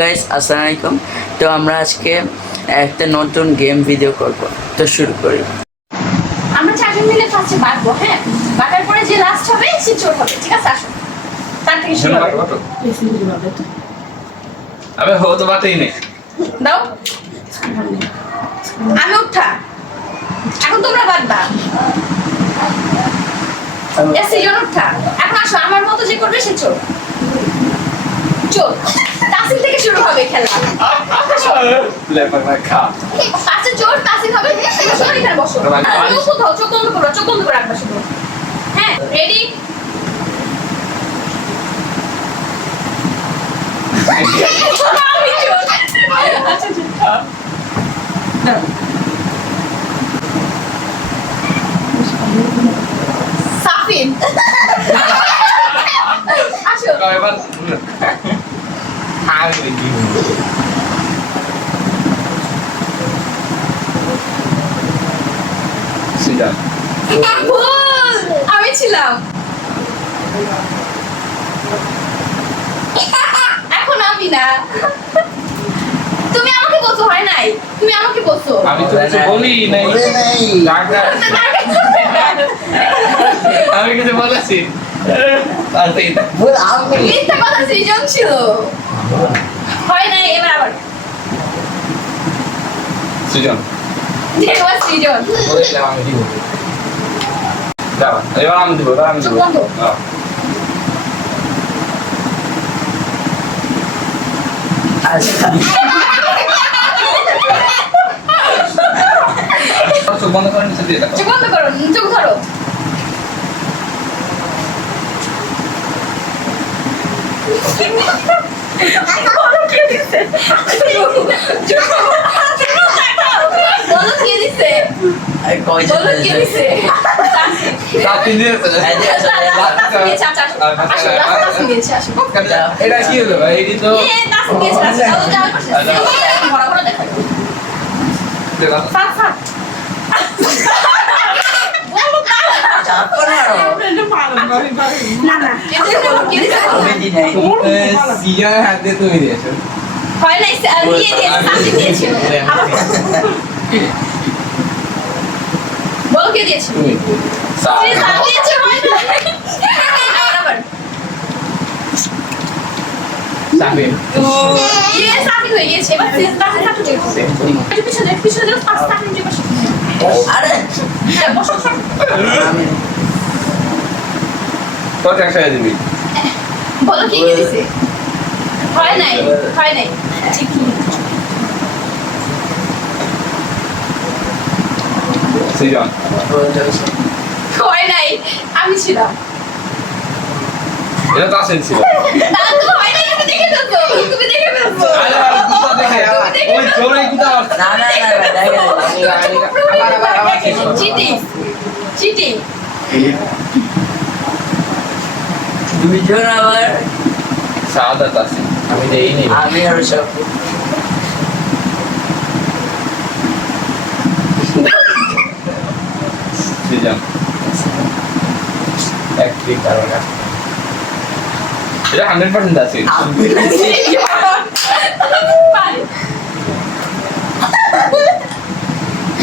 Guys আসসালামু আলাইকুম। তো আমরা আজকে একটা নতুন গেম ভিডিও করব। তো শুরু করি। আমরা চারজন মিলে ফার্স্টে বাটবো হ্যাঁ? বাটার পরে যে লাস্ট হবে সে চোর হবে ঠিক আছে? আসো। তার থেকে শুরু হবে। আবে হো তো বাতেই নেই। দাও। আমি উঠা। এখন তোমরা বাটবা এসে জন উঠা। এখন আসো আমার মতো যে করবে সে চোর। চোর। শুরু হবে খেলা। আচ্ছা জোর তাসিন হবে সরি এখানে বসো। হ্যাঁ, কোথাও চোখ বন্ধ করবা চোখ বন্ধ করে রাখবা শুধু হ্যাঁ রেডি সাফিন। আসো। আগে কি আমি ছিলাম। এখন আমি না। তুমি আমাকে বলছো হয় নাই? তুমি আমাকে বলছো। আমি তো বলি নাই। আমি কিছু বলেছি। মিথ্যা কথা সৃজন ছিল। হয় নাই এবার আবার। সুজন। দেখবা সৃজন। বলেছিলাম আমি দিব দাঁড়া এবার আমি দিব এবার আমি দিব। বন্ধ। হ্যাঁ। আচ্ছা। বন্ধ করে নিচে চোখ বন্ধ করো। চোখ ধরো বলো কে দিছে বলো কে দিছে আর কয়জন বলো কে দিছে রাতে দিয়েছে এই যে, আসো, আসো, আসো, দিয়েছে, আসো, আসো। আসো, আসো, আসো, দিয়েছে, আসো। এটা কি হলো ভাই এটি তো এ, নাচ দিয়েছে, আসো, যাও, যাও, আসো। ঘোরা ঘোরা দেখাই। ফাঁক, ফাঁক। বলো না। চাপো না আরও। না, না। সিজনের হাত তুমি দিয়েছ হয় নাই, ইয়ে দিয়েছে, বলো। কে দিয়েছে হয় ইয়ে, হয়ে এবার দিয়েছে। পিছনে, পিছনে পাঁচ আরে হ্যাঁ, বসো, কত একশো দিবি? বলো কে কে দিছে? হয় নাই হয় নাই। ঠিকই সিজন। হয় নাই আমি ছিলাম। এটা তো আসেন ছিল। হয় নাই তুমি দেখে ফেলছো তুমি দেখে ফেলছো। আরে আর কুতা দেখে ওই জোরে কুতা না না না না আবার আবার আবার চিটিং চিটিং দুইজন আবার সাদাত আছে আমি দেইনি আমি আর সব সিজন এক ক্লিক কারণ এটা হান্ড্রেড পার্সেন্ট আছে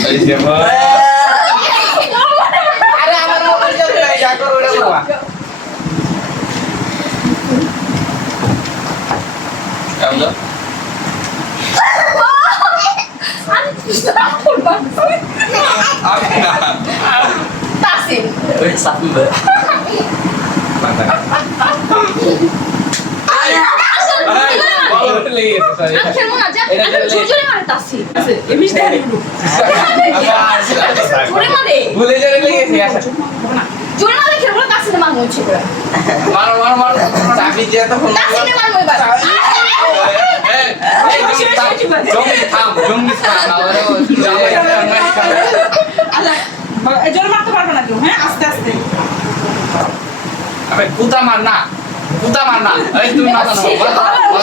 এই যে ভাই আরে আমার মোবাইল চলে যা করো ওটা বাবা কেমন আমি না তাসিম ওই সাফিব মাথা আরে বলো লেগে গেছে সরি আমি খেলব না যা এটা আমি খেললে- জোরে মারে তাসিম এমনি দেখে জোরে মারে ভুলে যাবে লেগে আচ্ছা। জোরে মারে না তাসিমে মারবো ইচ্ছে করে মারো মারো মারো চাবি দিয়ে তো ফোন তাসিমে মারবো এবার জঙ্গি থাম জঙ্গি থাম জোর মারতে পারবে না কেউ হ্যাঁ আস্তে আস্তে আবে কুতা মার না কুতা মার না এই তুমি না নাও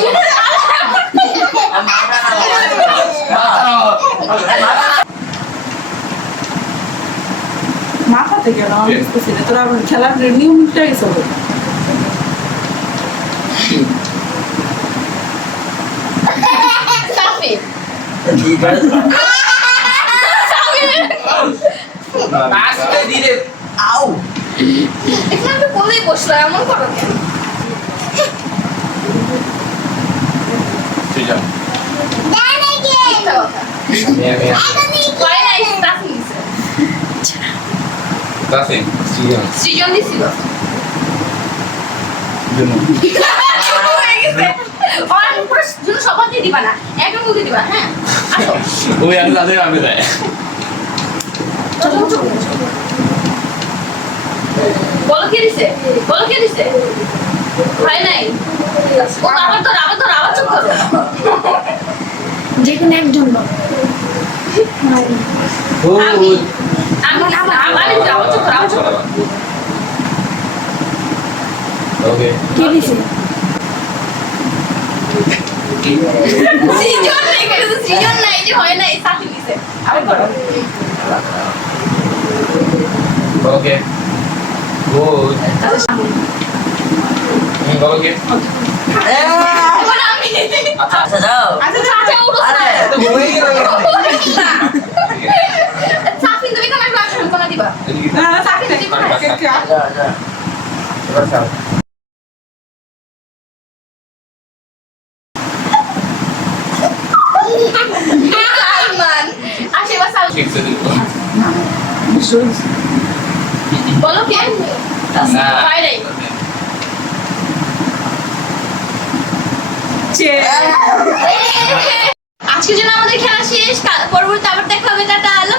মাথা থেকে না আমি বুঝতেছি না? তোরা খেলার নিয়ম উল্টে গেছে ওদের। আস্তে ধীরে আউ। এখানে আমি বলেই বসল এমন করো কেন? সুজন মিথ্যা কথা মিয়া মিয়া পরে নাই তাসিম দিছে তাসিম সুজন সৃজন দিছিল জন্য হয়ে গেছে আর পুরো জন্য সবার দিয়ে দিবা না একদম দিবা হ্যাঁ আসো ওই আমি তাদের আমি দেয়। বলো কে দিছে বলো কে দিছে হয় নাই ও আবার ধর আবার ধর আবার চুপ করো যে কোনো একজন বল। আমি আমি আবার আবার আবার চুপ করো আবার চুপ করো ওকে কে দিছে? সৃজন নেই কিন্তু সৃজন নাই যে হয় নাই সাথে দিছে। আবার করো ওকে গুড ওকে আচ্ছা আচ্ছা যাও। আচ্ছা আচ্ছা উঠো আরে তো ঘুমিয়ে গেল সাফিন তুমি কেন একটু আসলে কোনা দিবা। না না চাকরি নাকি কে কে যা যা এবার ছাড় সালমান আসে এবার সালমান ঠিক আছে দিল বলো কে চে আজকের জন্য আমাদের খেলা শেষ। পরবর্তী আবার দেখা হবে। Tata Allah.